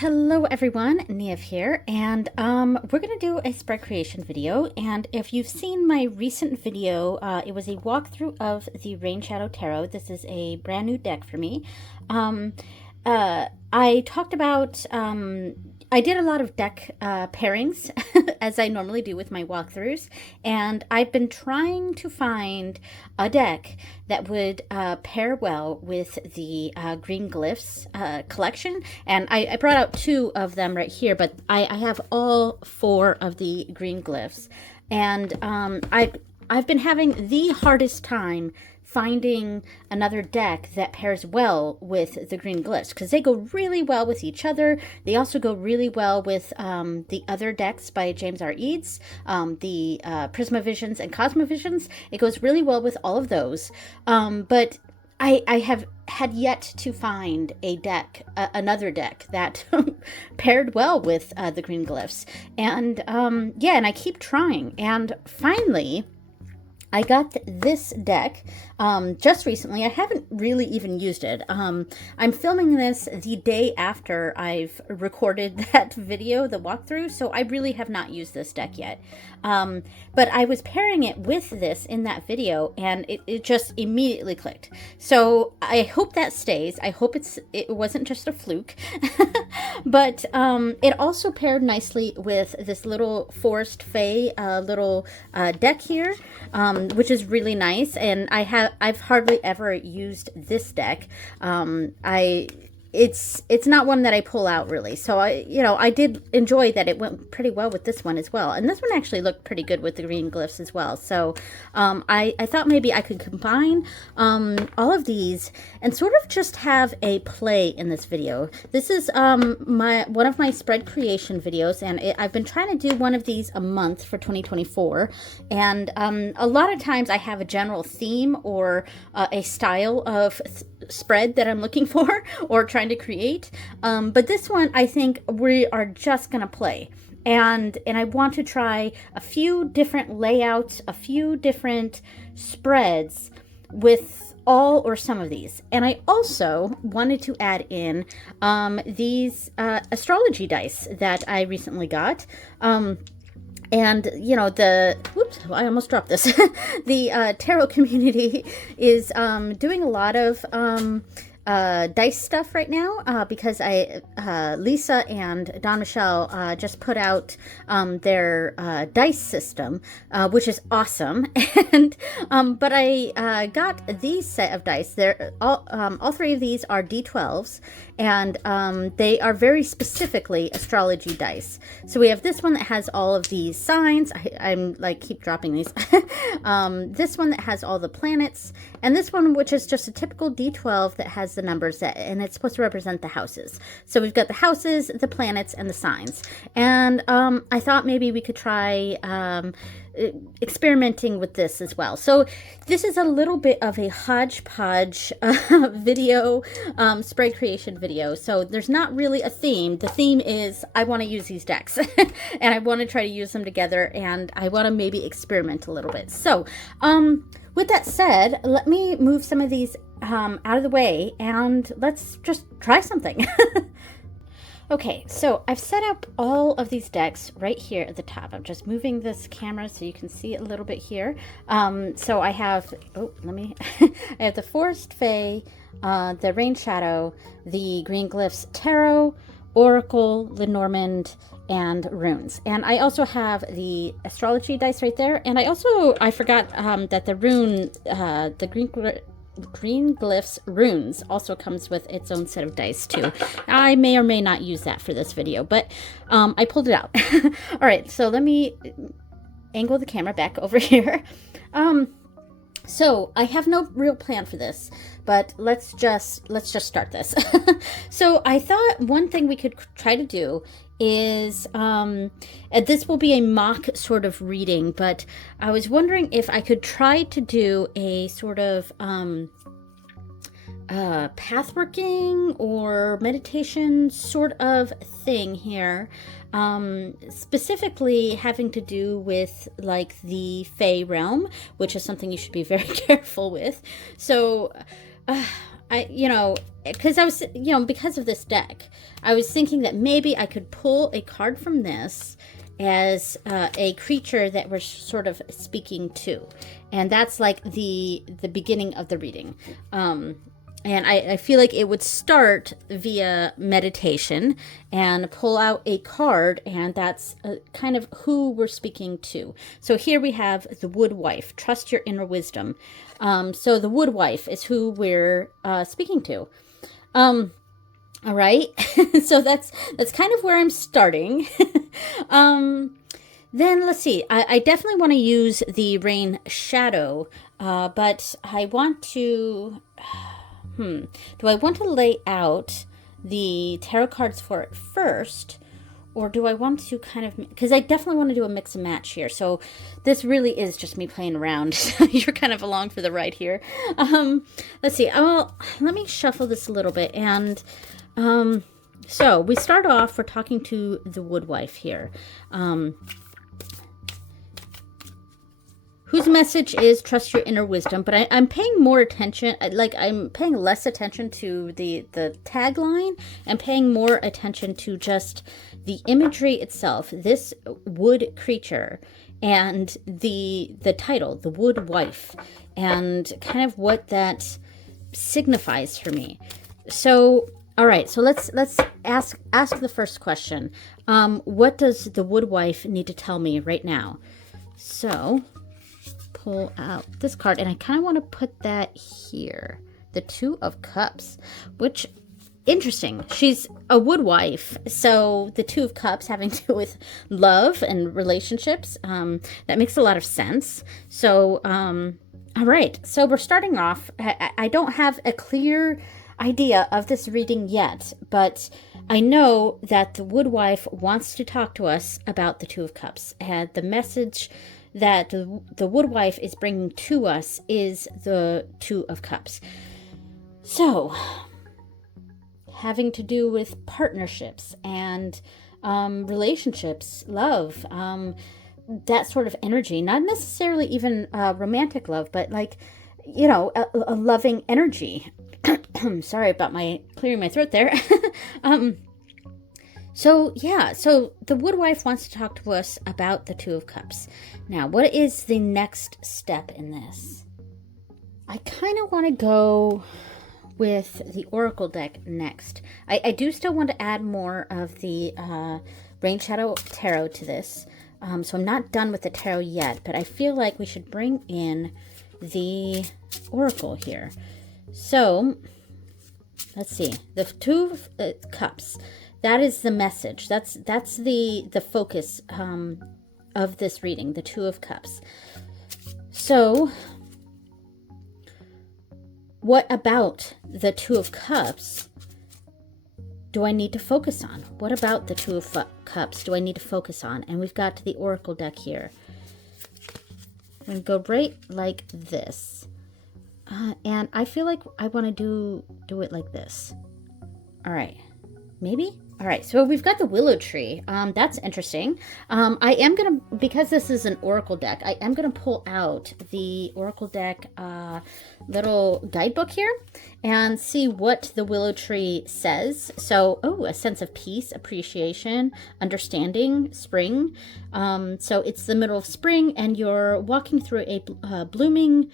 Hello everyone, Niev here, and we're going to do a spread creation video. And if you've seen my recent video, it was a walkthrough of the Rain Shadow Tarot. This is a brand new deck for me. I talked about, I did a lot of deck pairings, as I normally do with my walkthroughs, and I've been trying to find a deck that would pair well with the Green Glyphs collection. And I brought out two of them right here, but I have all four of the Green Glyphs. And I've been having the hardest time finding another deck that pairs well with the Green Glyphs, because they go really well with each other. They also go really well with the other decks by James R. Eads, the Prismavisions and Cosmovisions. It goes really well with all of those. But I have had yet to find a deck, another deck that paired well with the Green Glyphs. And yeah, and I keep trying. And finally, I got this deck just recently. I haven't really even used it. I'm filming this the day after I've recorded that video, the walkthrough, so I really have not used this deck yet. But I was pairing it with this in that video, and it just immediately clicked. So I hope that stays. I hope it wasn't just a fluke. But it also paired nicely with this little Forest Fae little deck here, which is really nice. And I've hardly ever used this deck. It's not one that I pull out really. So I did enjoy that it went pretty well with this one as well. And this one actually looked pretty good with the Green Glyphs as well. So I thought maybe I could combine all of these and sort of just have a play in this video. This is one of my spread creation videos, and I've been trying to do one of these a month for 2024. And a lot of times I have a general theme or a style of spread that I'm looking for or trying to create, but this one I think we are just gonna play, and I want to try a few different layouts, a few different spreads with all or some of these. And I also wanted to add in these astrology dice that I recently got. And, you know, whoops, I almost dropped this. The tarot community is doing a lot of dice stuff right now because Lisa and Don Michelle just put out their dice system, which is awesome. And but I got these set of dice. They're all three of these are D12s, and they are very specifically astrology dice. So we have this one that has all of these signs. I'm like keep dropping these. This one that has all the planets, and this one which is just a typical D12 that has the numbers and it's supposed to represent the houses. So we've got the houses, the planets, and the signs. And I thought maybe we could try experimenting with this as well. So this is a little bit of a hodgepodge video, spread creation video. So there's not really a theme. The theme is I want to use these decks and I want to try to use them together, and I want to maybe experiment a little bit. So with that said, let me move some of these out of the way and let's just try something. Okay, so I've set up all of these decks right here at the top. I'm just moving this camera so you can see it a little bit here. So I have, I have the Forest Fae, the Rain Shadow, the Green Glyphs Tarot, Oracle, Lenormand, and Runes. And I also have the astrology dice right there. And I forgot that the Green Glyphs Runes also comes with its own set of dice too. I may or may not use that for this video, but I pulled it out. All right, so let me angle the camera back over here. So I have no real plan for this, but let's just start this. So I thought one thing we could try to do is this will be a mock sort of reading, but I was wondering if I could try to do a sort of pathworking or meditation sort of thing here, specifically having to do with like the Fae realm, which is something you should be very careful with. So because I was, because of this deck, I was thinking that maybe I could pull a card from this as a creature that we're sort of speaking to. And that's like the beginning of the reading. And I feel like it would start via meditation and pull out a card, and that's kind of who we're speaking to. So here we have the Wood Wife. Trust your inner wisdom. So the Wood Wife is who we're speaking to. All right. So that's kind of where I'm starting. Then let's see. I definitely want to use the Rain Shadow, but I want to... Do I want to lay out the tarot cards for it first, or do I want to kind of... Because I definitely want to do a mix and match here. So this really is just me playing around. You're kind of along for the ride here. Let's see. Well, let me shuffle this a little bit. And so we start off, we're talking to the Wood Wife here. Whose message is trust your inner wisdom, but I'm paying more attention, I'm paying less attention to the tagline and paying more attention to just the imagery itself, this wood creature, and the title, the Wood Wife, and kind of what that signifies for me. So, all right, so let's ask the first question. What does the Wood Wife need to tell me right now? So... pull out this card, and I kind of want to put that here, the Two of Cups, which, interesting, she's a wood wife, so the Two of Cups having to do with love and relationships, that makes a lot of sense. So all right, so we're starting off. I don't have a clear idea of this reading yet, but I know that the Wood Wife wants to talk to us about the Two of Cups, and the message that the Wood Wife is bringing to us is the Two of Cups. So, having to do with partnerships and relationships, love, that sort of energy. Not necessarily even romantic love, but like, a loving energy. Sorry about clearing my throat there. So the Wood Wife wants to talk to us about the Two of Cups. Now, what is the next step in this? I kind of want to go with the Oracle deck next. I do still want to add more of the Rain Shadow Tarot to this. So I'm not done with the Tarot yet, but I feel like we should bring in the Oracle here. So, let's see. The Two of Cups. That is the message. That's the focus of this reading, the Two of Cups. So, what about the Two of Cups do I need to focus on? What about the Two of Cups do I need to focus on? And we've got the Oracle deck here. I'm going to go right like this. And I feel like I want to do it like this. All right. Maybe? All right, so we've got the Willow Tree. That's interesting. I am going to, because this is an Oracle deck, I am going to pull out the Oracle deck little guidebook here and see what the Willow Tree says. So, a sense of peace, appreciation, understanding, spring. So it's the middle of spring, and you're walking through a blooming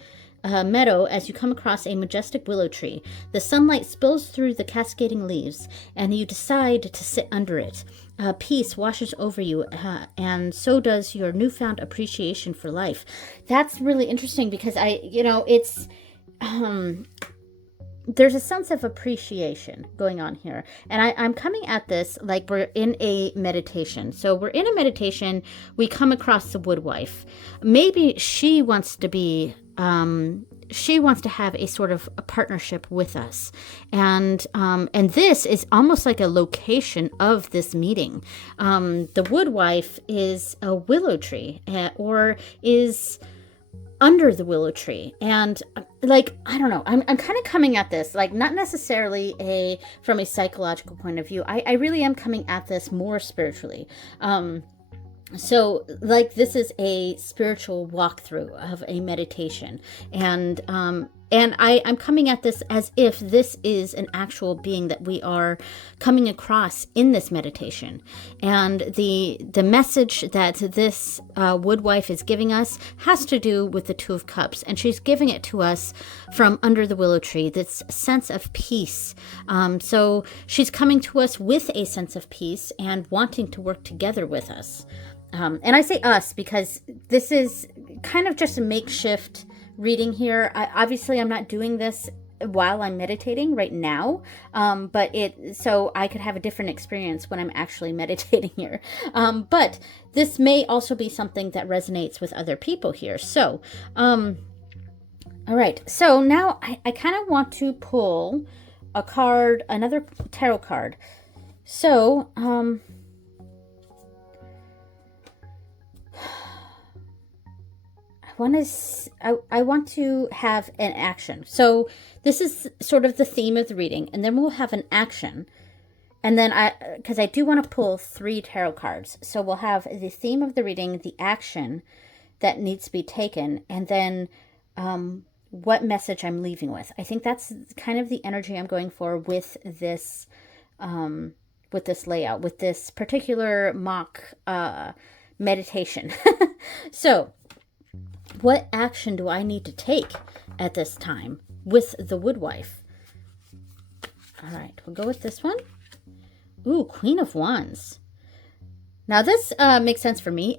meadow as you come across a majestic willow tree. The sunlight spills through the cascading leaves, and you decide to sit under it. Peace washes over you, and so does your newfound appreciation for life. That's really interesting because it's there's a sense of appreciation going on here. And I'm coming at this like we're in a meditation. So we're in a meditation, we come across the Wood Wife. Maybe she wants to be she wants to have a sort of a partnership with us, and this is almost like a location of this meeting. The Wood Wife is a willow tree, or is under the willow tree, and I don't know, I'm kind of coming at this like not necessarily from a psychological point of view. I really am coming at this more spiritually. So, this is a spiritual walkthrough of a meditation. And And I'm coming at this as if this is an actual being that we are coming across in this meditation. And the message that this woodwife is giving us has to do with the Two of Cups. And she's giving it to us from under the willow tree, this sense of peace. So she's coming to us with a sense of peace and wanting to work together with us. And I say us because this is kind of just a makeshift reading here. Obviously, I'm not doing this while I'm meditating right now, but so I could have a different experience when I'm actually meditating here. But this may also be something that resonates with other people here. So, all right. So now I kind of want to pull a card, another tarot card. So, I want to have an action. So this is sort of the theme of the reading, and then we'll have an action. And then because I do want to pull 3 tarot cards. So we'll have the theme of the reading, the action that needs to be taken, and then what message I'm leaving with. I think that's kind of the energy I'm going for with this layout, with this particular mock meditation. So what action do I need to take at this time with the woodwife? All right, we'll go with this one. Ooh, Queen of Wands. Now this makes sense for me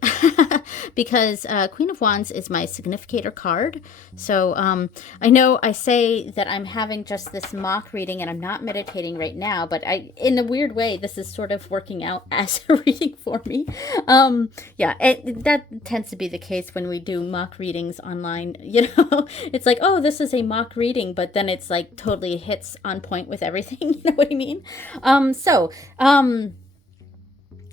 because Queen of Wands is my significator card. So I know I say that I'm having just this mock reading and I'm not meditating right now, but in a weird way, this is sort of working out as a reading for me. Yeah, that tends to be the case when we do mock readings online. You know, it's like, oh, this is a mock reading, but then it's like totally hits on point with everything. You know what I mean?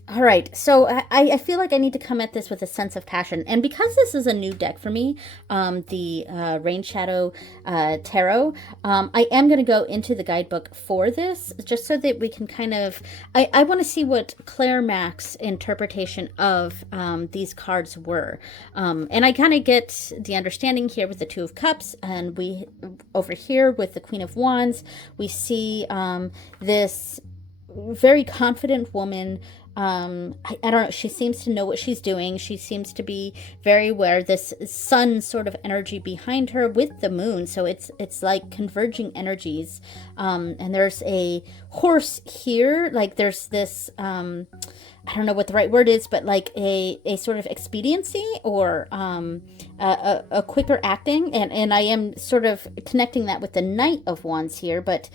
All right, so I feel like I need to come at this with a sense of passion. And because this is a new deck for me, the Rain Shadow Tarot, I am going to go into the guidebook for this, just so that we can kind of... I want to see what Claire Mack's interpretation of these cards were. And I kind of get the understanding here with the Two of Cups, and we over here with the Queen of Wands, we see this very confident woman. I don't know, she seems to know what she's doing. She seems to be very aware. This sun sort of energy behind her with the moon, so it's like converging energies. And there's a horse here, like there's this I don't know what the right word is, but like a sort of expediency or a quicker acting. And I am sort of connecting that with the Knight of Wands here, but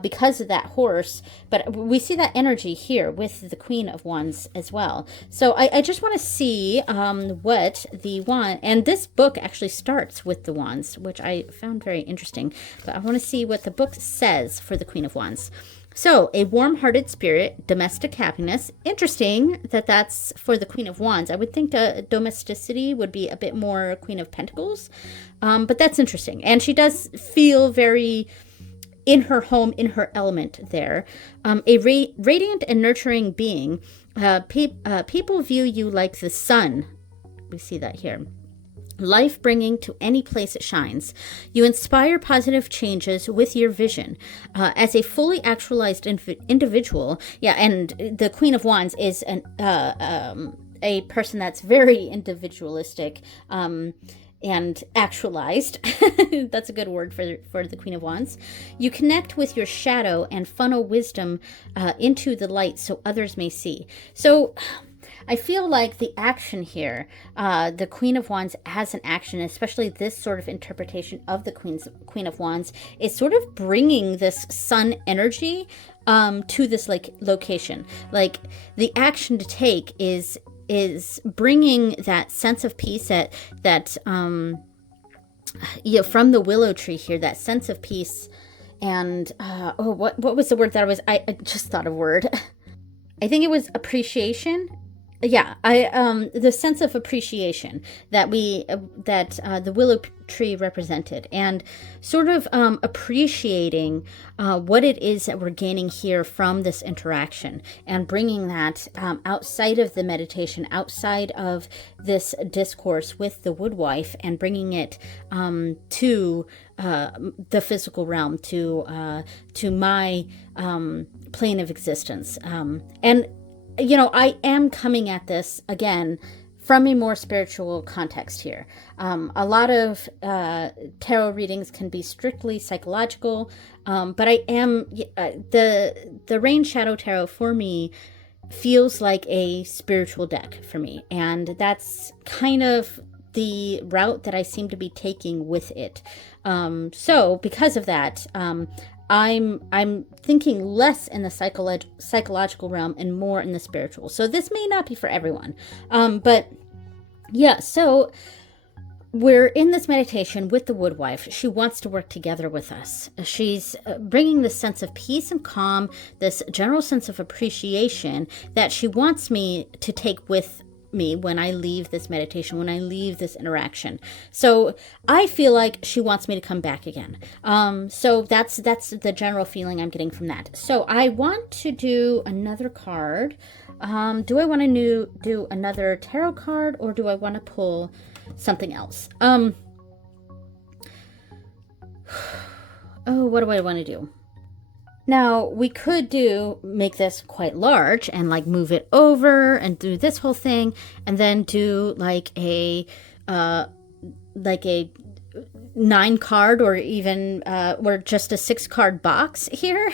because of that horse. But we see that energy here with the Queen of Wands as well. So I just want to see what the wand, and this book actually starts with the wands, which I found very interesting. But I want to see what the book says for the Queen of Wands. So, a warm-hearted spirit, domestic happiness. Interesting that that's for the Queen of Wands. I would think domesticity would be a bit more Queen of Pentacles, but that's interesting. And she does feel very in her home, in her element there. A radiant and nurturing being. People view you like the sun. We see that here. Life-bringing to any place it shines. You inspire positive changes with your vision. As a fully actualized individual, yeah, and the Queen of Wands is a person that's very individualistic and actualized. That's a good word for the Queen of Wands. You connect with your shadow and funnel wisdom into the light so others may see. So I feel like the action here, the Queen of Wands as an action, especially this sort of interpretation of the Queen of Wands, is sort of bringing this sun energy to this like location. Like the action to take is bringing that sense of peace that you know, from the willow tree here, that sense of peace. And what was the word that I just thought of word? I think it was appreciation. yeah, I the sense of appreciation that the willow tree represented, and sort of appreciating what it is that we're gaining here from this interaction, and bringing that outside of the meditation, outside of this discourse with the woodwife, and bringing it to the physical realm, to my plane of existence, and I am coming at this again from a more spiritual context here. A lot of tarot readings can be strictly psychological, but I am the Rain Shadow Tarot for me feels like a spiritual deck for me, and that's kind of the route that I seem to be taking with it. So because of that, I'm thinking less in the psychological realm and more in the spiritual. So this may not be for everyone. But yeah, so we're in this meditation with the woodwife. She wants to work together with us. She's bringing this sense of peace and calm, this general sense of appreciation that she wants me to take with me when I leave this meditation, when I leave this interaction. So I feel like she wants me to come back again. So that's the general feeling I'm getting from that. So I want to do another card. Do I want to do another tarot card, or do I want to pull something else? Oh, what do I want to do? Now, we could make this quite large and like move it over and do this whole thing, and then do like a 9 card, or even or just a 6 card box here,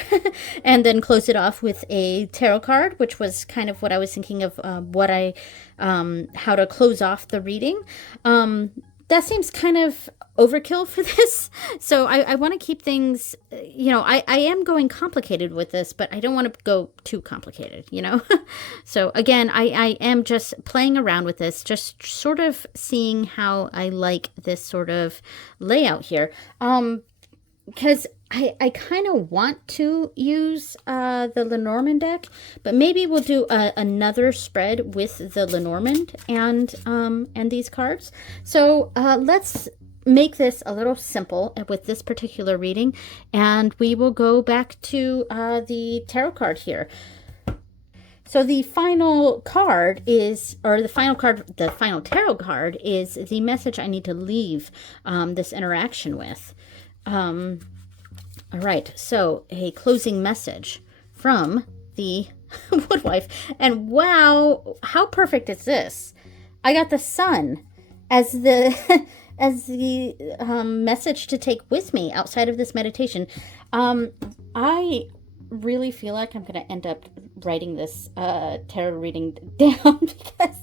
and then close it off with a tarot card, which was kind of what I was thinking of, how to close off the reading. That seems kind of overkill for this. So I want to keep things, I am going complicated with this, but I don't want to go too complicated, So again, I am just playing around with this, just sort of seeing how I like this sort of layout here. Because I kind of want to use the Lenormand deck, but maybe we'll do another spread with the Lenormand and these cards. So let's make this a little simple with this particular reading, and we will go back to the tarot card here. So the final card the final tarot card is the message I need to leave this interaction with. All right, so a closing message from the woodwife. And wow, how perfect is this? I got the sun as the message to take with me outside of this meditation. I really feel like I'm going to end up writing this tarot reading down because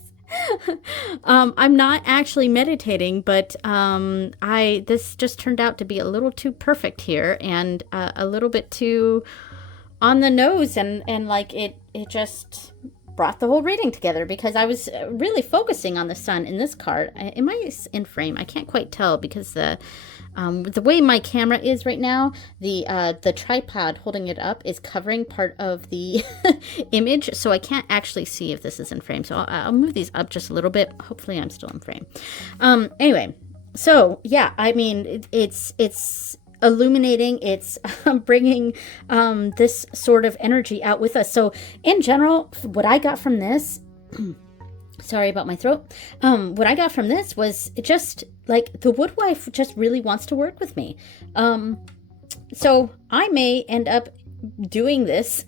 I'm not actually meditating, but this just turned out to be a little too perfect here, and a little bit too on the nose, and like it just brought the whole reading together, because I was really focusing on the sun in this card. Am I in frame? I can't quite tell because the way my camera is right now, the tripod holding it up is covering part of the image, so I can't actually see if this is in frame. So I'll move these up just a little bit. Hopefully I'm still in frame. Anyway, so yeah, I mean, it's illuminating. It's bringing this sort of energy out with us. So in general, what I got from this... Sorry about my throat. What I got from this was just like the woodwife just really wants to work with me. So I may end up doing this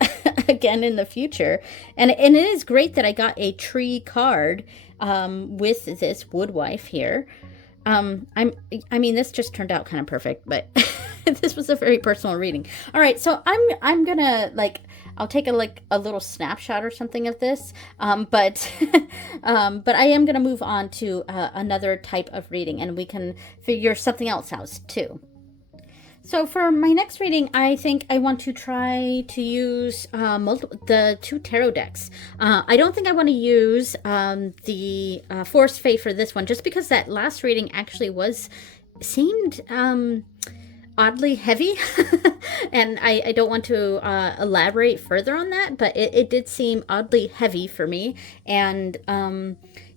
again in the future. And it is great that I got a tree card with this woodwife here. I mean, this just turned out kind of perfect, but this was a very personal reading. All right, so I'm gonna I'll take a little snapshot or something of this, but I am gonna move on to another type of reading, and we can figure something else out too. So for my next reading, I think I want to try to use the 2 tarot decks. I don't think I want to use the Forest Fae for this one, just because that last reading actually seemed oddly heavy. And I don't want to elaborate further on that, but it did seem oddly heavy for me. And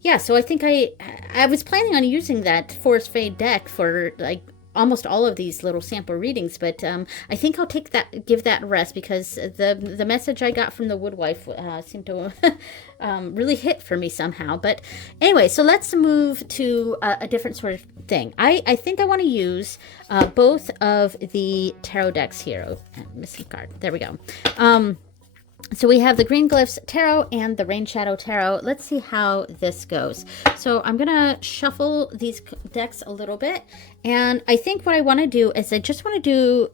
yeah, so I think I was planning on using that Forest Fade deck for like almost all of these little sample readings, but I think I'll give that a rest, because the message I got from the Woodwife seemed to really hit for me somehow. But anyway, so let's move to a different sort of thing. I think I want to use both of the tarot decks here. Oh, missing card. There we go. So we have the Green Glyphs Tarot and the Rain Shadow Tarot. Let's see how this goes. So I'm going to shuffle these decks a little bit. And I think what I want to do is I just want to do,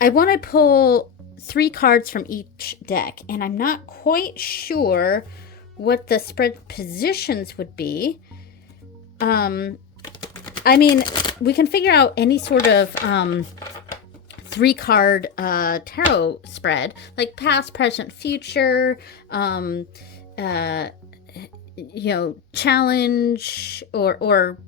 I want to pull 3 cards from each deck. And I'm not quite sure what the spread positions would be. I mean, we can figure out any sort of 3-card tarot spread, like past, present, future, you know, challenge or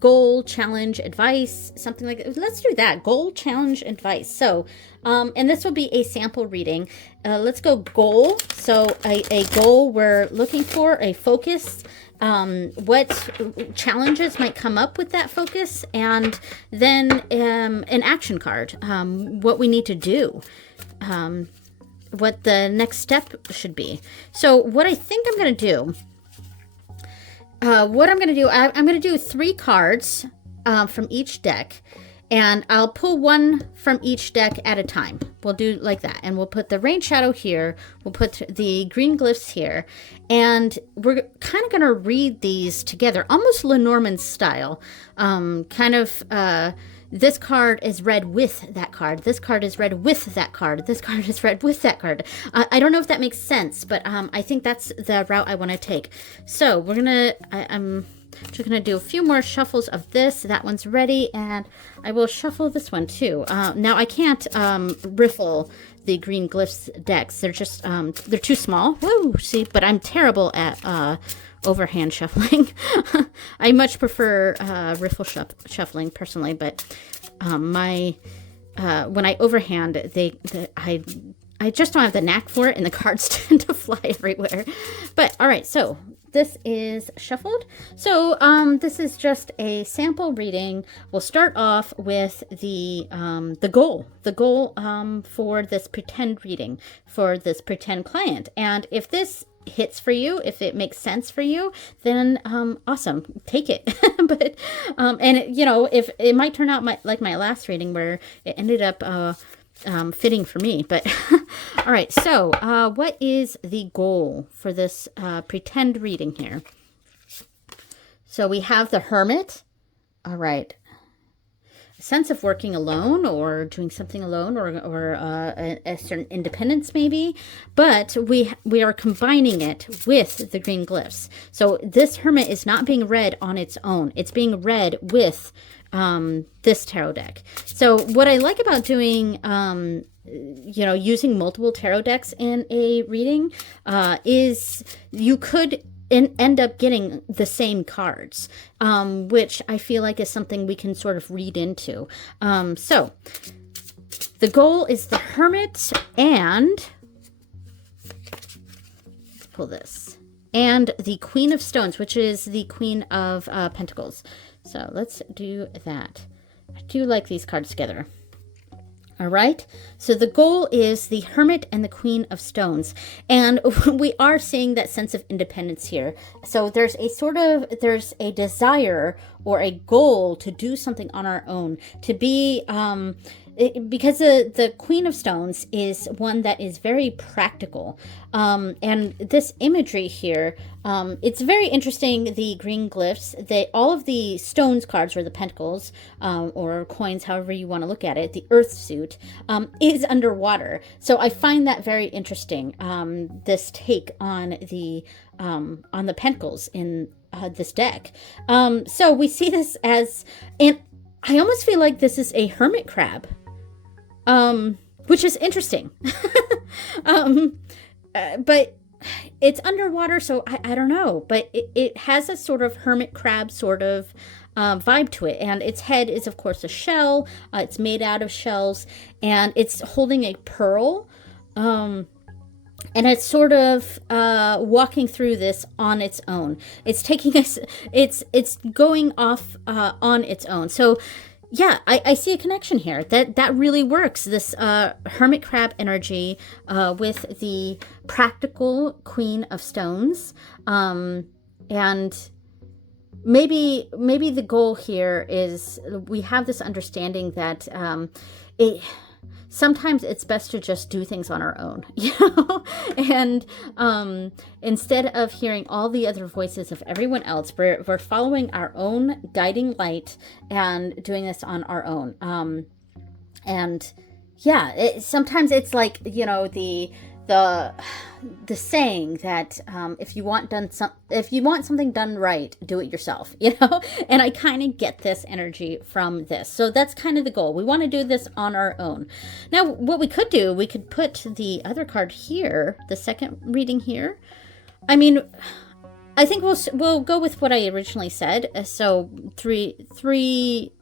goal, challenge, advice, something like that. Let's do that. Goal, challenge, advice. So, and this will be a sample reading. Let's go goal. So a goal we're looking for, a focus. What challenges might come up with that focus, and then an action card, what we need to do, what the next step should be. So what I think I'm going to do, I'm going to do 3 cards from each deck, and I'll pull 1 from each deck at a time. We'll do like that. And we'll put the Rain Shadow here. We'll put the Green Glyphs here. And we're kind of going to read these together, almost Lenormand style. This card is read with that card. This card is read with that card. This card is read with that card. I don't know if that makes sense, but I think that's the route I want to take. So we're going to... I'm just going to do a few more shuffles of this. That one's ready, and I will shuffle this one too. Now, I can't riffle the Green Glyphs decks. They're just, they're too small. Woo! See, but I'm terrible at overhand shuffling. I much prefer riffle shuffling personally, but when I overhand, I just don't have the knack for it, and the cards tend to fly everywhere. But, all right, so this is shuffled. So this is just a sample reading. We'll start off with the goal. The goal for this pretend reading, for this pretend client. And if this hits for you, if it makes sense for you, then awesome, take it. But and it, you know, if it might turn out like my last reading where it ended up fitting for me. But all right, so what is the goal for this pretend reading here? So we have the Hermit. All right, a sense of working alone or doing something alone, or a certain independence maybe, but we are combining it with the Green Glyphs. So this Hermit is not being read on its own. It's being read with this tarot deck. So what I like about doing, you know, using multiple tarot decks in a reading is you could end up getting the same cards, which I feel like is something we can sort of read into. So the goal is the Hermit, and let's pull this, and the Queen of Stones, which is the Queen of Pentacles. So let's do that. I do like these cards together. All right, so the goal is the Hermit and the Queen of Stones, and we are seeing that sense of independence here. So there's a desire or a goal to do something on our own, to be because the Queen of Stones is one that is very practical, and this imagery here, it's very interesting. The Green Glyphs, all of the stones cards, or the pentacles, or coins, however you want to look at it, the earth suit, is underwater. So I find that very interesting, this take on the pentacles in this deck. So we see this as, and I almost feel like this is a hermit crab, which is interesting. But it's underwater, so I don't know. But it has a sort of hermit crab sort of vibe to it. And its head is, of course, a shell. It's made out of shells, and it's holding a pearl. And it's sort of walking through this on its own. It's taking us. It's going off on its own. So, yeah, I see a connection here. That really works. This hermit crab energy with the practical Queen of Stones, and maybe the goal here is we have this understanding that sometimes it's best to just do things on our own, and instead of hearing all the other voices of everyone else, we're following our own guiding light and doing this on our own. And yeah, sometimes it's like, the saying that if you want something done right, do it yourself, and I kind of get this energy from this. So that's kind of the goal. We want to do this on our own. Now, what we could do, we could put the other card here, the second reading here. I mean, I think we'll go with what I originally said. So three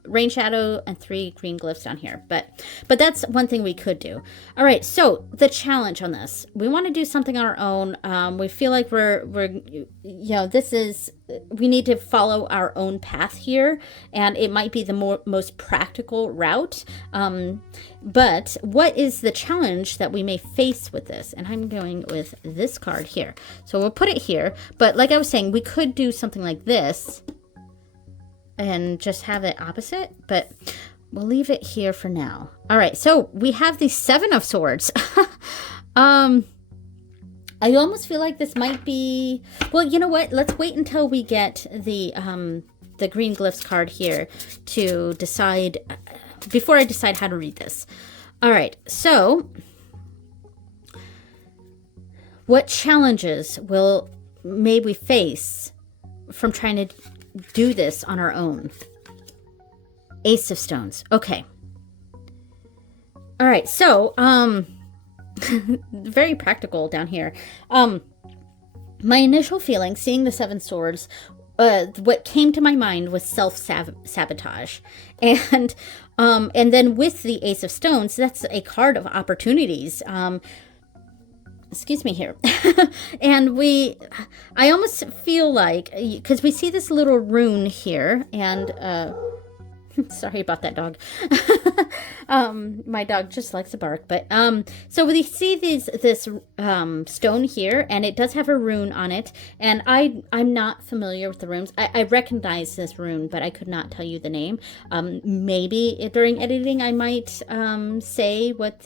rain shadow and 3 green glyphs down here. But that's one thing we could do. All right. So the challenge on this, we want to do something on our own. We feel like we're we need to follow our own path here, and it might be the most practical route. But what is the challenge that we may face with this? And I'm going with this card here. So we'll put it here. But like I was saying, we could do something like this and just have it opposite, but we'll leave it here for now. All right, so we have the 7 of Swords. I almost feel like this might be, well, you know what? Let's wait until we get the green glyphs card here to decide, before I decide how to read this. All right, so what challenges may we face from trying to do this on our own? Ace of Stones. Okay. All right. So, very practical down here. My initial feeling, seeing the 7 swords, what came to my mind was self-sabotage. And then with the Ace of Stones, that's a card of opportunities. Excuse me here. And I almost feel like, because we see this little rune here, and sorry about that dog. My dog just likes to bark. But so we see this stone here, and it does have a rune on it. And I'm not familiar with the runes. I recognize this rune, but I could not tell you the name. Maybe during editing I might say what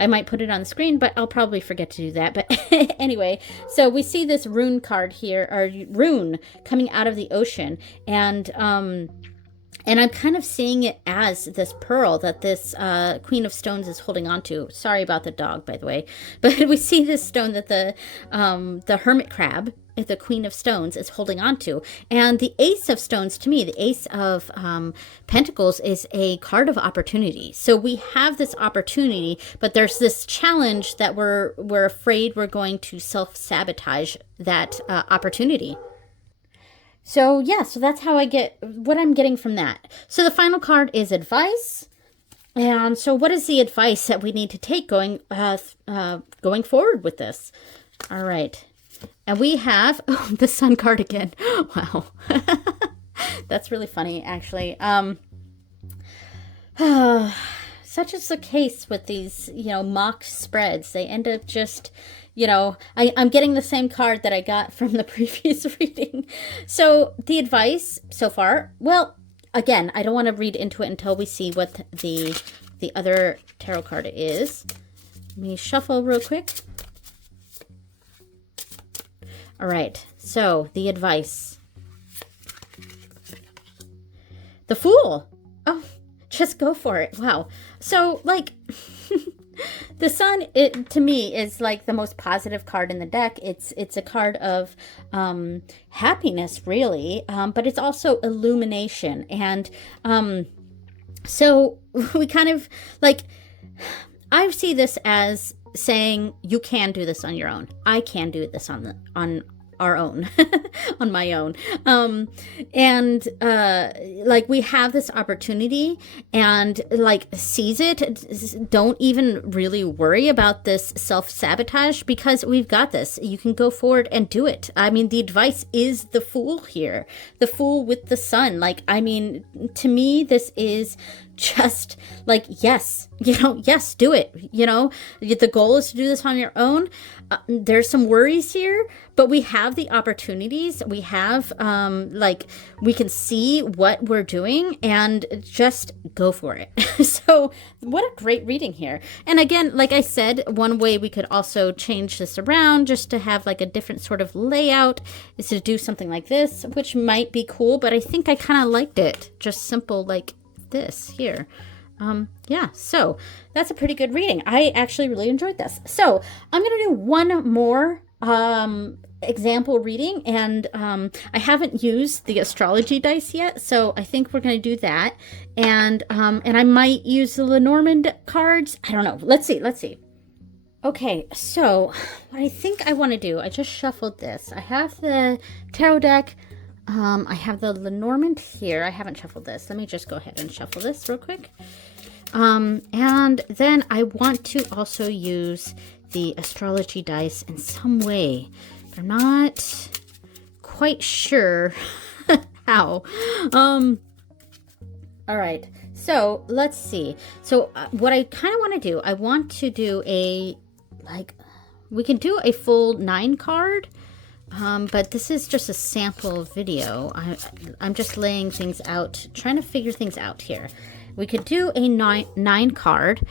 I might put it on the screen, but I'll probably forget to do that. But anyway, so we see this rune card here, or rune coming out of the ocean, and I'm kind of seeing it as this pearl that this Queen of Stones is holding on to. Sorry about the dog, by the way. But we see this stone that the hermit crab, the Queen of Stones, is holding on to. And the Ace of Stones, to me, the Ace of Pentacles, is a card of opportunity. So we have this opportunity, but there's this challenge that we're afraid we're going to self-sabotage that opportunity. So yeah, so that's how I get what I'm getting from that. So the final card is advice. And so what is the advice that we need to take going forward with this? All right. And we have the Sun card again. Wow. That's really funny, actually. Such is the case with these, mock spreads. They end up just, I'm getting the same card that I got from the previous reading. So the advice so far, well, again, I don't want to read into it until we see what the other tarot card is. Let me shuffle real quick. All right, so the advice. The Fool. Oh, just go for it. Wow. So, the Sun, to me, is like the most positive card in the deck. It's a card of happiness, really, but it's also illumination. And so we kind of, I see this as saying you can do this on your own. I can do this on our own, on my own. And like we have this opportunity and like seize it. Don't even really worry about this self-sabotage because we've got this. You can go forward and do it. I mean, the advice is the Fool here, the Fool with the sun. Like, I mean, to me, this is just like, yes, yes, do it. The goal is to do this on your own. There's some worries here, but we have the opportunities. We have, we can see what we're doing and just go for it. So what a great reading here. And again, like I said, one way we could also change this around just to have like a different sort of layout is to do something like this, which might be cool, but I think I kind of liked it. Just simple like this here. Yeah, so that's a pretty good reading. I actually really enjoyed this. So I'm going to do one more example reading, and I haven't used the astrology dice yet, so I think we're going to do that. And I might use the Lenormand cards. I don't know. Let's see. Okay, so what I think I want to do, I just shuffled this. I have the tarot deck. I have the Lenormand here. I haven't shuffled this. Let me just go ahead and shuffle this real quick. And then I want to also use the astrology dice in some way, but I'm not quite sure how. All right, so let's see. So what I kind of want to do, I want to do we can do a full 9 card. But this is just a sample video. I'm just laying things out, trying to figure things out here. We could do a 9 card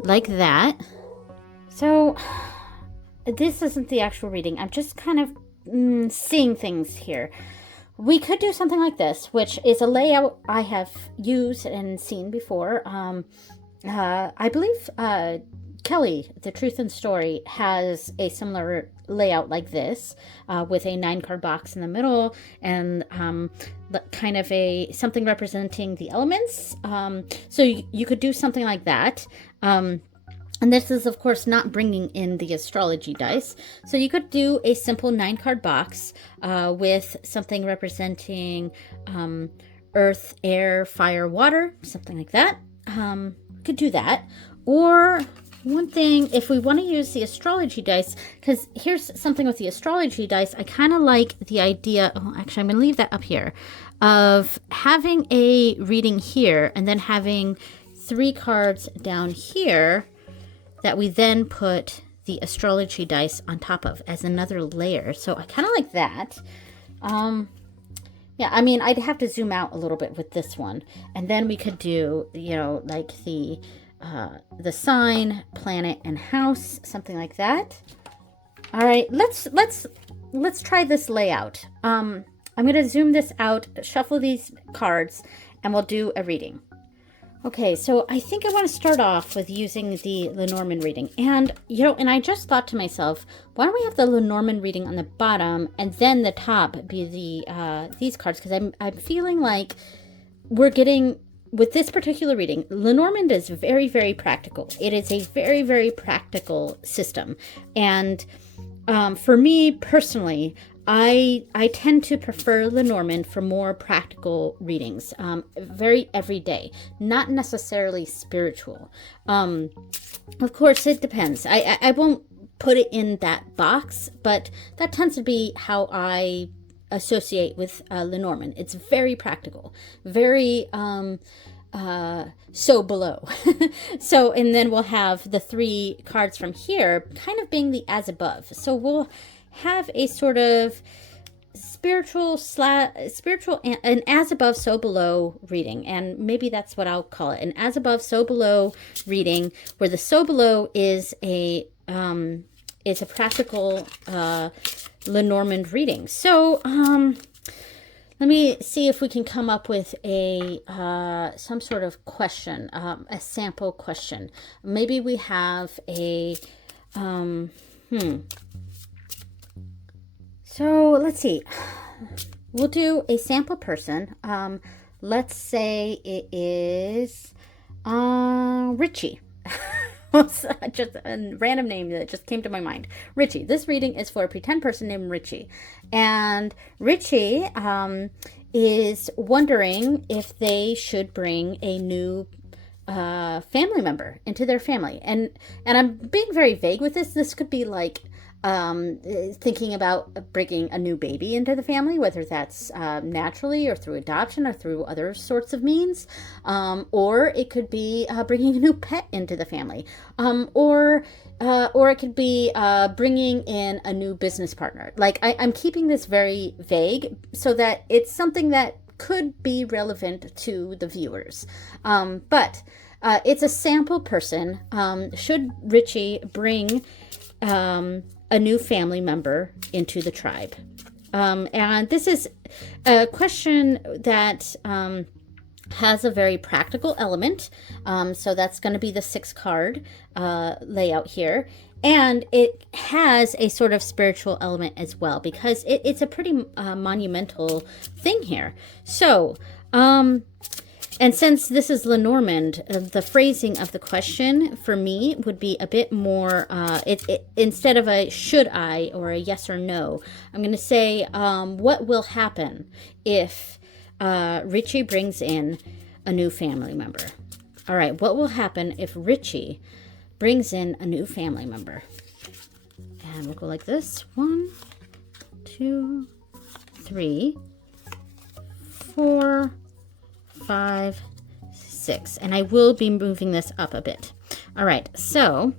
like that. So this isn't the actual reading. I'm just kind of seeing things here. We could do something like this, which is a layout I have used and seen before. I believe Kelly, The Truth and Story, has a similar layout like this, with a 9 card box in the middle and kind of something representing the elements. So you could do something like that. And this is, of course, not bringing in the astrology dice. So you could do a simple 9 card box with something representing earth, air, fire, water, something like that. Could do that. Or one thing, if we want to use the astrology dice, because here's something with the astrology dice, I kind of like the idea, actually I'm going to leave that up here, of having a reading here and then having 3 cards down here that we then put the astrology dice on top of as another layer. So I kind of like that. Yeah, I mean, I'd have to zoom out a little bit with this one. And then we could do, like the sign, planet, and house, something like that. All right, let's try this layout. I'm going to zoom this out, shuffle these cards, and we'll do a reading. Okay, so I think I want to start off with using the Lenormand reading. And, and I just thought to myself, why don't we have the Lenormand reading on the bottom and then the top be these cards? Because I'm feeling like we're getting, with this particular reading, Lenormand is very, very practical. It is a very, very practical system. And for me personally, I tend to prefer Lenormand for more practical readings, very everyday, not necessarily spiritual. Of course, it depends. I won't put it in that box, but that tends to be how I associate with Lenormand. It's very practical, very so below. So, and then we'll have the 3 cards from here kind of being the as above. So we'll have a sort of spiritual and as above so below reading, and maybe that's what I'll call it, an as above so below reading, where the so below is a practical Lenormand reading. So let me see if we can come up with some sort of question, a sample question. Maybe we have a So let's see. We'll do a sample person. Let's say it is Richie. Just a random name that just came to my mind. Richie. This reading is for a pretend person named Richie. And Richie is wondering if they should bring a new family member into their family. And I'm being very vague with this. This could be like thinking about bringing a new baby into the family, whether that's naturally or through adoption or through other sorts of means, or it could be bringing a new pet into the family, or it could be bringing in a new business partner. Like I'm keeping this very vague so that it's something that could be relevant to the viewers, but it's a sample person. Should Richie bring a new family member into the tribe? And this is a question that has a very practical element. So that's going to be the 6 card layout here. And it has a sort of spiritual element as well, because it's a pretty monumental thing here. So, and since this is Lenormand, the phrasing of the question for me would be a bit more, instead of a should I or a yes or no, I'm going to say what will happen if Richie brings in a new family member. All right, what will happen if Richie brings in a new family member? And we'll go like this. 1, 2, 3, 4, 5, 6. And I will be moving this up a bit. All right, so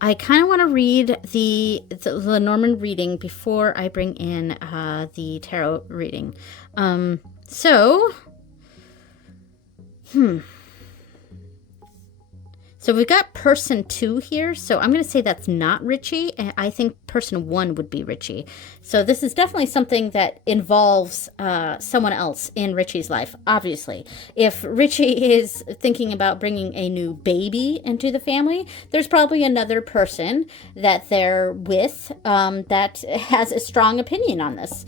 I kind of want to read the Lenormand reading before I bring in the tarot reading. So we've got person 2 here. So I'm going to say that's not Richie. And I think person 1 would be Richie. So this is definitely something that involves someone else in Richie's life, obviously. If Richie is thinking about bringing a new baby into the family, there's probably another person that they're with that has a strong opinion on this.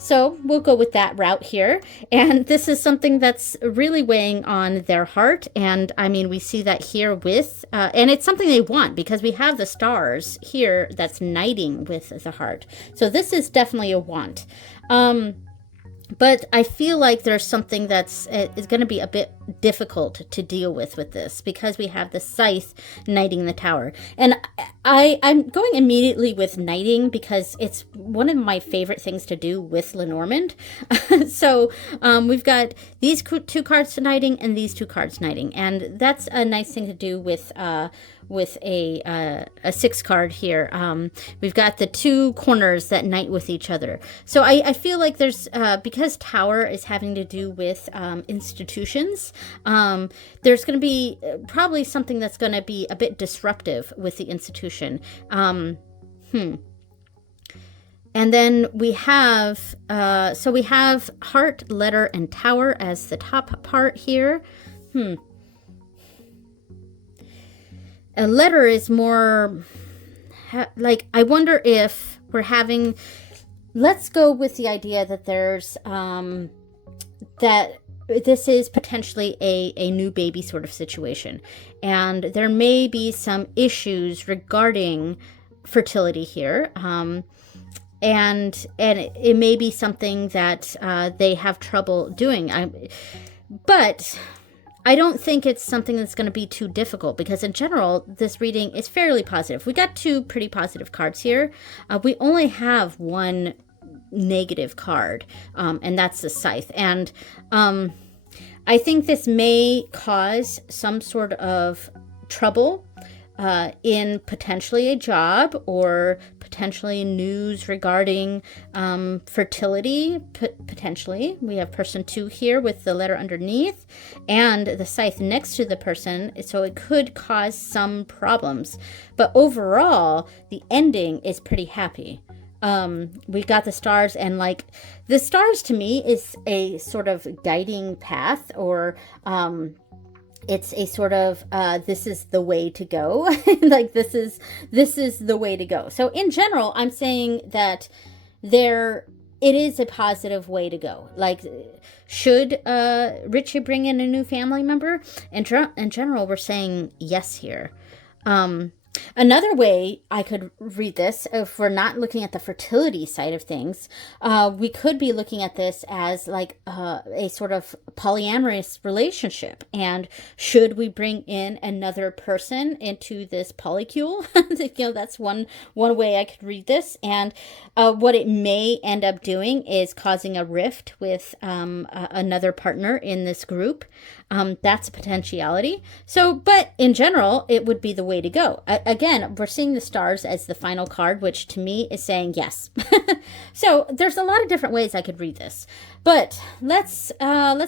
So we'll go with that route here. And this is something that's really weighing on their heart. And I mean, we see that here with, and it's something they want, because we have the stars here that's knighting with the heart. So this is definitely a want. But I feel like there's something that's is going to be a bit difficult to deal with this, because we have the scythe knighting the tower. And I'm going immediately with knighting because it's one of my favorite things to do with Lenormand. So we've got these 2 cards to knighting and these 2 cards knighting. And that's a nice thing to do with a 6 card here. We've got the 2 corners that knight with each other. So I feel like there's, because tower is having to do with institutions, there's going to be probably something that's going to be a bit disruptive with the institution. And then we have, so we have heart, letter, and tower as the top part here. A letter is more like, I wonder if we're having, let's go with the idea that there's, that this is potentially a new baby sort of situation. And there may be some issues regarding fertility here. And it may be something that they have trouble doing. But I don't think it's something that's going to be too difficult, because in general, this reading is fairly positive. We got 2 pretty positive cards here. We only have 1 negative card, and that's the scythe. And I think this may cause some sort of trouble in potentially a job, or potentially news regarding fertility. Potentially, we have person 2 here with the letter underneath and the scythe next to the person, so it could cause some problems. But overall, the ending is pretty happy. We got the stars, and like the stars to me is a sort of guiding path, or it's a sort of this is the way to go. Like this is the way to go. So in general, I'm saying that there it is a positive way to go. Like, should Richie bring in a new family member? In general, we're saying yes here. Another way I could read this, if we're not looking at the fertility side of things, we could be looking at this as like a sort of polyamorous relationship. And should we bring in another person into this polycule? That's one way I could read this. And what it may end up doing is causing a rift with another partner in this group. That's a potentiality. So, but in general, it would be the way to go. Again, we're seeing the stars as the final card, which to me is saying yes. So there's a lot of different ways I could read this, but let's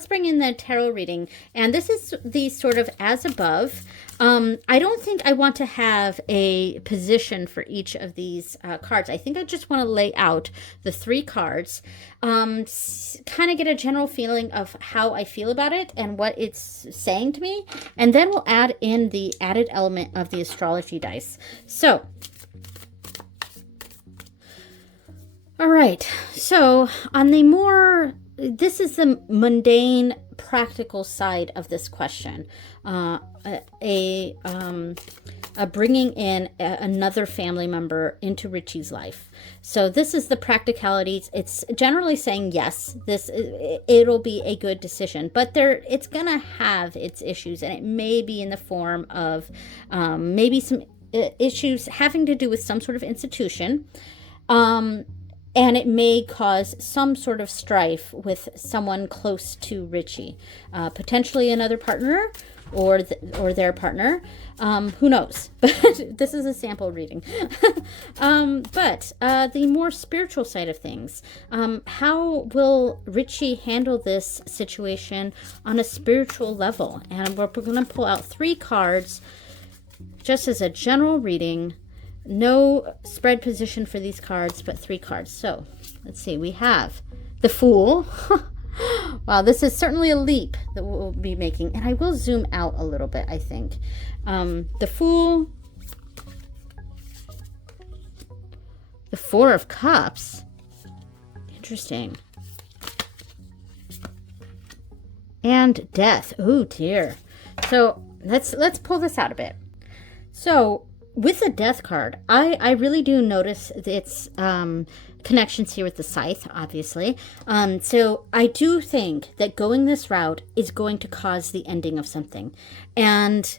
bring in the tarot reading, and this is the sort of as above. I don't think I want to have a position for each of these cards. I think I just want to lay out the 3 cards, kind of get a general feeling of how I feel about it and what it's saying to me. And then we'll add in the added element of the astrology dice. So, all right. So on the more, this is the mundane, practical side of this question. Bringing in another family member into Richie's life. So this is the practicalities. It's generally saying yes, it'll be a good decision, but it's gonna have its issues, and it may be in the form of maybe some issues having to do with some sort of institution. And it may cause some sort of strife with someone close to Richie, potentially another partner or their partner. Who knows? But this is a sample reading. But the more spiritual side of things, how will Richie handle this situation on a spiritual level? And we're going to pull out 3 cards just as a general reading. No spread position for these cards, but 3 cards. So let's see. We have the Fool. Wow, this is certainly a leap that we'll be making. And I will zoom out a little bit, I think. The Fool. The 4 of Cups. Interesting. And Death. Oh, dear. So let's pull this out a bit. So with the Death card, I really do notice its connections here with the Scythe, obviously. So I do think that going this route is going to cause the ending of something. And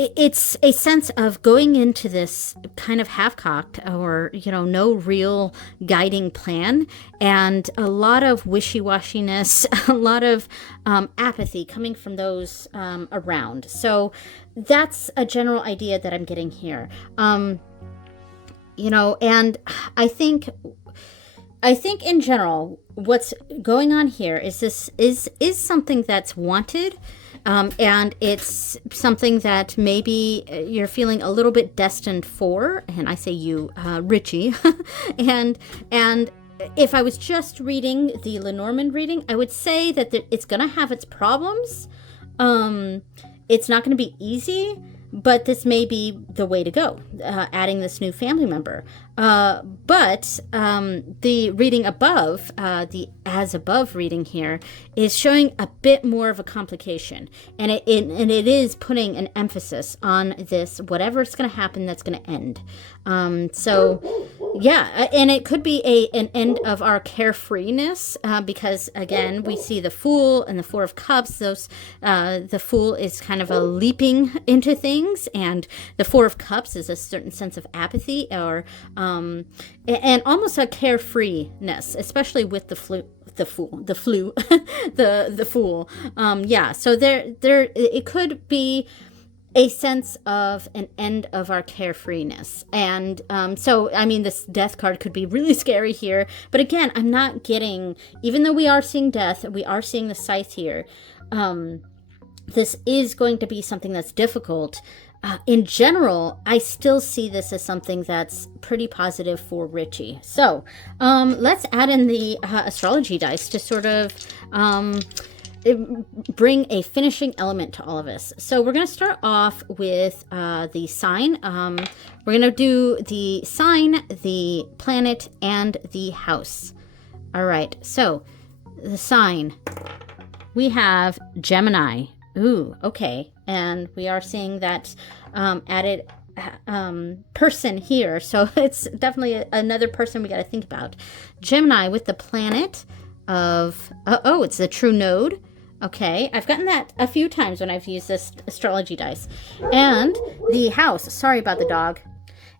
it's a sense of going into this kind of half-cocked or, no real guiding plan, and a lot of wishy-washiness, a lot of apathy coming from those around. So that's a general idea that I'm getting here. And I think in general, what's going on here is this is something that's wanted. And it's something that maybe you're feeling a little bit destined for, and I say you, Richie. and if I was just reading the Lenormand reading, I would say that it's going to have its problems. It's not going to be easy, but this may be the way to go, adding this new family member. But the reading above, the as above reading here, is showing a bit more of a complication. And it is putting an emphasis on this, whatever is going to happen, that's going to end. So, yeah, and it could be an end of our carefreeness, because, again, we see the Fool and the 4 of Cups. The Fool is kind of a leaping into things, and the 4 of Cups is a certain sense of apathy or and almost a carefreeness, especially with the Fool. Yeah, so there it could be a sense of an end of our carefreeness. And so, I mean, this Death card could be really scary here. But again, I'm not getting, even though we are seeing Death, we are seeing the Scythe here. This is going to be something that's difficult. In general, I still see this as something that's pretty positive for Richie. So let's add in the astrology dice to sort of bring a finishing element to all of this. So we're going to start off with the sign. We're going to do the sign, the planet, and the house. All right, so the sign, we have Gemini. Ooh, okay. And we are seeing that added person here. So it's definitely another person we got to think about. Gemini with the planet of, oh, it's the true node. Okay, I've gotten that a few times when I've used this astrology dice. And the house, sorry about the dog.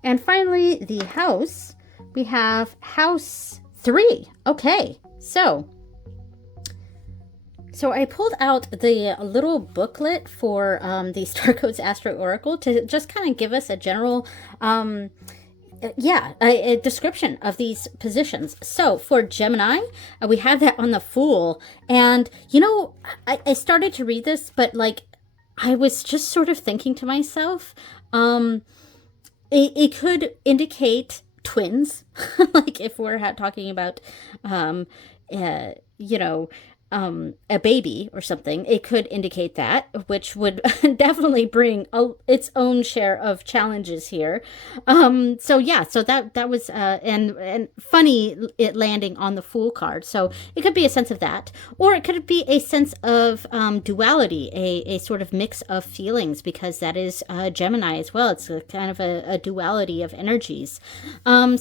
And finally, the house, we have house 3. Okay, so I pulled out the little booklet for the Star Codes Astro Oracle to just kind of give us a general a description of these positions. So for Gemini, we have that on the Fool. And, you know, I started to read this, but like I was just sort of thinking to myself, it could indicate twins, like if we're talking about, you know, a baby or something, it could indicate that, which would definitely bring its own share of challenges here. So that was and funny it landing on the Fool card. So it could be a sense of that, or it could be a sense of duality, a sort of mix of feelings, because that is Gemini as well. It's a kind of a duality of energies. And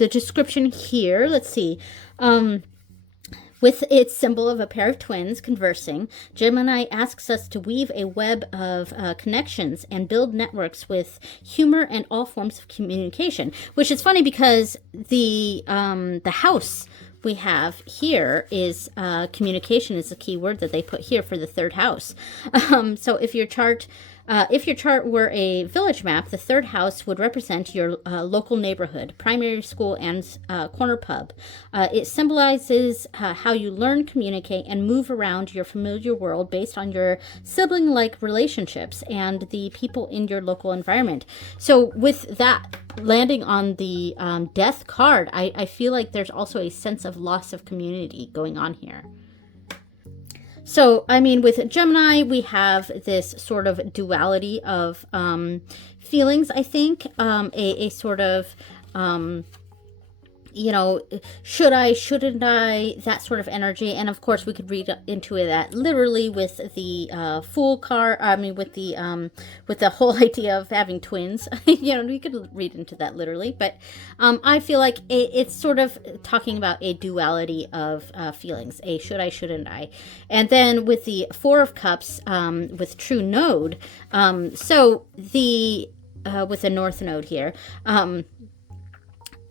the description here, let's see, with its symbol of a pair of twins conversing, Gemini asks us to weave a web of connections and build networks with humor and all forms of communication, which is funny because the house we have here is communication is the key word that they put here for the 3rd house. So if your chart were a village map, the 3rd house would represent your local neighborhood, primary school, and corner pub. It symbolizes how you learn, communicate, and move around your familiar world based on your sibling-like relationships and the people in your local environment. So with that landing on the death card, I feel like there's also a sense of loss of community going on here. So, I mean, with Gemini, we have this sort of duality of feelings, I think, a sort of, you know, should I, shouldn't I, that sort of energy. And of course, we could read into that literally with the Fool card. I mean, with the whole idea of having twins. You know, we could read into that literally. But I feel like it's sort of talking about a duality of feelings, a should I, shouldn't I. And then with the 4 of Cups, with true node, so the with the North node here,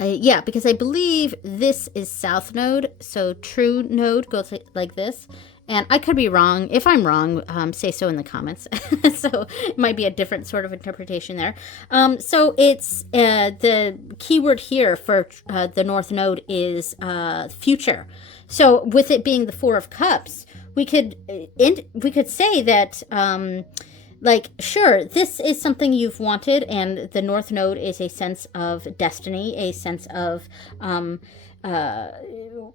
yeah, because I believe this is South node, so true node goes like this. And I could be wrong. If I'm wrong, say so in the comments. So it might be a different sort of interpretation there. So it's the keyword here for the North node is future. So with it being the 4 of Cups, we could say that like, sure, this is something you've wanted, and the North node is a sense of destiny, a sense of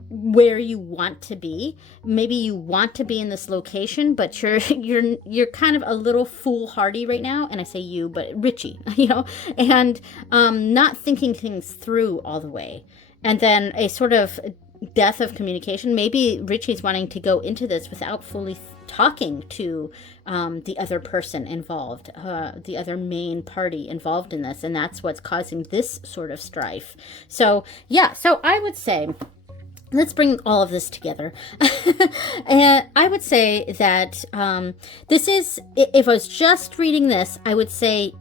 where you want to be. Maybe you want to be in this location, but you're kind of a little foolhardy right now. And I say you, but Richie, you know, and not thinking things through all the way. And then a sort of death of communication. Maybe Richie's wanting to go into this without fully talking to the other person involved, the other main party involved in this, and that's what's causing this sort of strife. So yeah, so I would say, let's bring all of this together. And I would say that this is, if I was just reading this, I would say,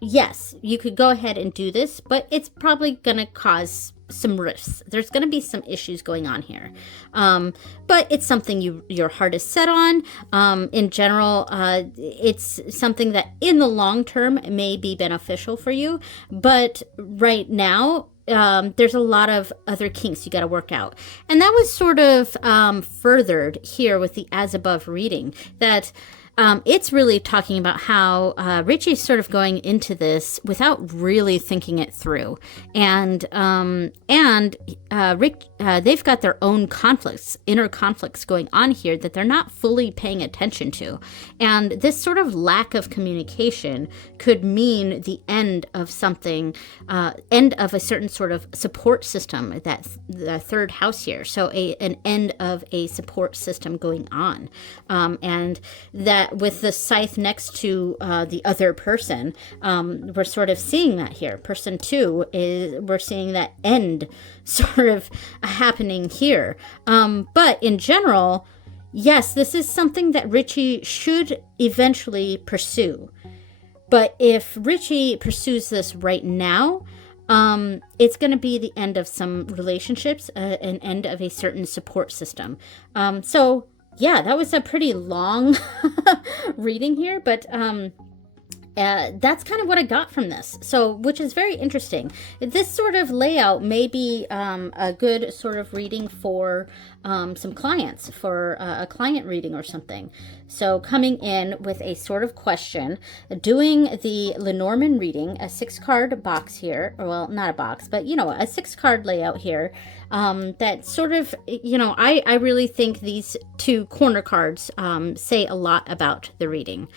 yes, you could go ahead and do this, but it's probably going to cause some rifts. There's going to be some issues going on here. But it's something your heart is set on. In general, it's something that in the long term may be beneficial for you. But right now, there's a lot of other kinks you got to work out. And that was sort of furthered here with the as above reading, that It's really talking about how Richie's sort of going into this without really thinking it through, and Rick, they've got their own conflicts, inner conflicts going on here that they're not fully paying attention to, and this sort of lack of communication could mean the end of something, end of a certain sort of support system, that the third house here. So an end of a support system going on, and that with the scythe next to the other person, we're sort of seeing that here. Person 2 we're seeing that end sort of happening here. But in general, yes, this is something that Richie should eventually pursue. But if Richie pursues this right now, it's going to be the end of some relationships, an end of a certain support system. So yeah, that was a pretty long reading here, but that's kind of what I got from this. So, which is very interesting. This sort of layout may be a good sort of reading for some clients, for a client reading or something. So coming in with a sort of question, doing the Lenormand reading, a 6-card box here, or well, not a box, but you know, a 6-card layout here. That sort of, you know, I really think these 2 corner cards say a lot about the reading.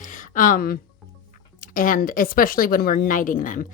And especially when we're knighting them.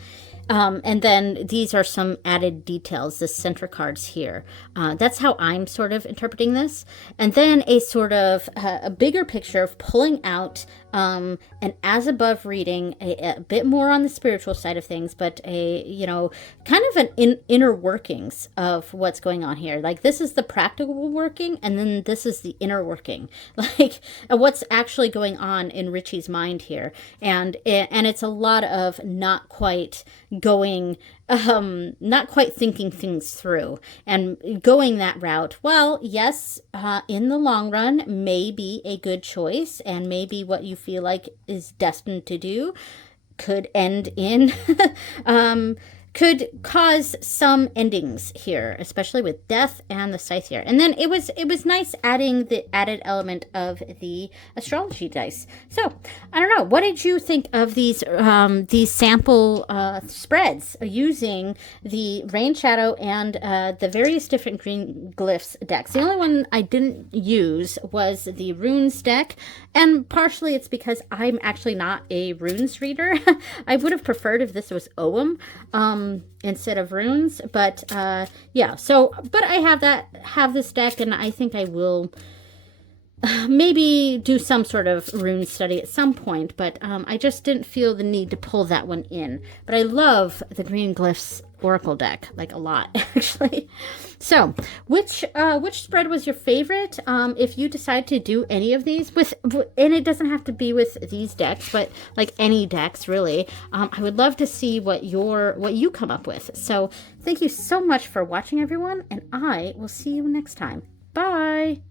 And then these are some added details, the center cards here. That's how I'm sort of interpreting this. And then a sort of a bigger picture of pulling out an as above reading, a bit more on the spiritual side of things, but a, you know, kind of an inner workings of what's going on here. Like this is the practical working, and then this is the inner working, like what's actually going on in Richie's mind here. And it's a lot of not quite going, not quite thinking things through and going that route. Well, yes, in the long run may be a good choice, and maybe what you feel like is destined to do could end in could cause some endings here, especially with death and the scythe here. And then it was nice adding the added element of the astrology dice. So I don't know, what did you think of these sample spreads using the rain shadow and the various different green glyphs decks? The only one I didn't use was the runes deck, and partially it's because I'm actually not a runes reader. I would have preferred if this was Ogham instead of runes, but yeah, so but I have this deck, and I think I will maybe do some sort of rune study at some point, but I just didn't feel the need to pull that one in. But I love the Green Glyphs Oracle deck, like a lot, actually. So, which spread was your favorite? If you decide to do any of these and it doesn't have to be with these decks, but like any decks really, I would love to see what you come up with. So, thank you so much for watching, everyone, and I will see you next time. Bye.